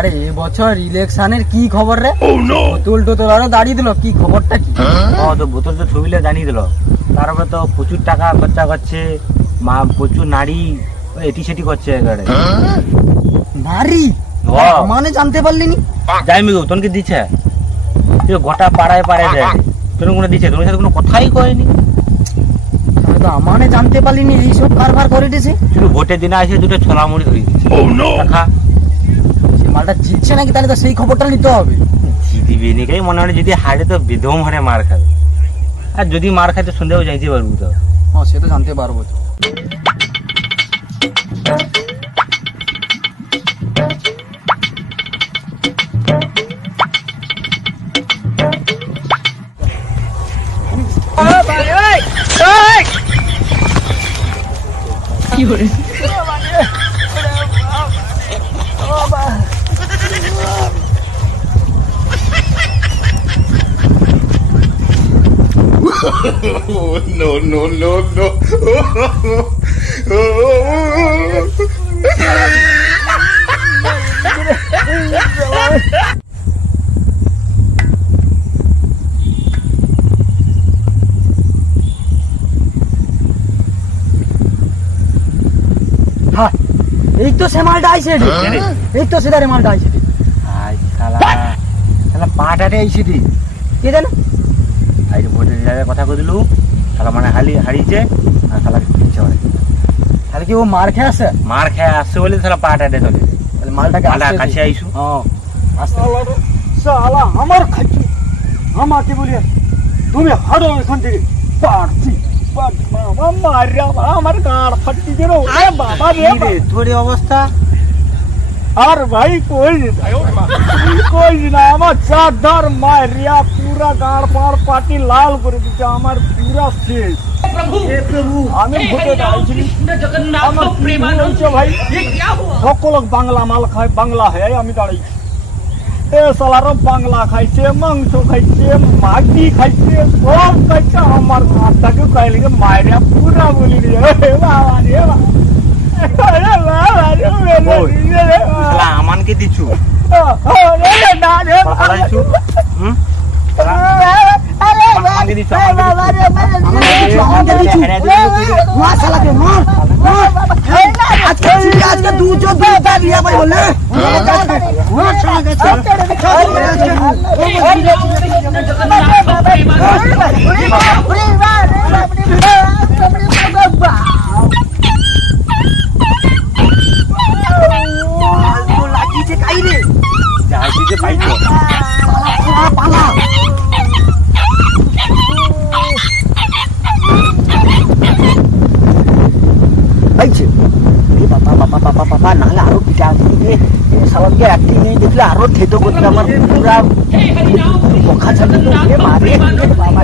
আরে এবছর ইলেকশনের কি খবর রে? বোতল টোতল আরো দাঁড়িয়ে দিল, কি খবরটা কি? তো বোতল তো ছবিলে জানিয়ে দিল, তারপরে তো প্রচুর টাকা খরচা করছে, প্রচুর নারী এটি সেটি করছে এবারে। নারী মানে জানতে পারলি নি? যাই মিগো তোনকে দিচ্ছে তুই গোটা পাড়ায় পাড়ায় যায়, তোর কোনো দিচ্ছে, তোর সাথে কোনো কথাই কয়নি। তো আমানে জানতে পারলি নি এইসব কারবার করে দিছে? শুধু ভোটের দিনে আসে দুটো ছোলা মুড়ি হয়ে গেছে। খা সে মালটা জিতছে নাকি, তাহলে তো সেই খবরটা নিতে হবে। জিতিবে নাকি মনে হয়, যদি হারে তো বেদম হারে মার খাবে, আর যদি মার খায় তো সন্দেহ যাইতে পারবো তো। হ্যাঁ সে তো জানতে পারবো। কি করে no, no, no, no. হ্যাঁ এই তো সে মালটা আইছে রে, এই তো সেদারে মালটা আইছে রে। আই শালা শালা পাটারে আইছি দি কে জানে? আই ভোটের দিনের কথা কই দিলু, শালা মানে হারিয়েছে আর শালা কিচ্ছে হয়। তাহলে কি ও মার খেয়ে আসে? মার খেয়ে আসছে বলে শালা পাটারে চলে, তাহলে মালটাকে শালা আসতে কাছে আইছু। হ্যাঁ আসতে। শালা আমার খাচ্ছি, আমাকে বলি তুমি হারো এখান থেকে। পারছি আমার গাড় ফাটি গেল বাবা রে। কি রে তোর এই অবস্থা? আর ভাই কই না আমার চারধার মারিয়া পুরা গাড় পাড় পাটি লাল করে দিচ্ছে, আমার পুরা শেষ। আমি ভোটে দাঁড়িয়েছিলি, আমার হয়েছে ভাই সকল বাংলা মাল খায়, বাংলা হয় আমি দাঁড়িয়েছি। এ সালারও বাংলা খাইছে, মাংস খাইছে, মাগি খাইছে, সব খাইছে, আমার হাতটাকে খাইলে মায়েরা পুরা বলি রে বাবা রে বাবা। শালা আমানকে দিছু আমানকে দিছু আজকে দুজন দুটা দিয়া পাই বলে লাগিয়েছে কাইরে যাইতে পাইছো পালা পাইছে। বাবা নাহলে আরো পিঠা সালামকে একটি নেই দেখলে আরো থেতো করতে আমার পুরা পক্ষা ছাড়িয়ে মারে বাবা।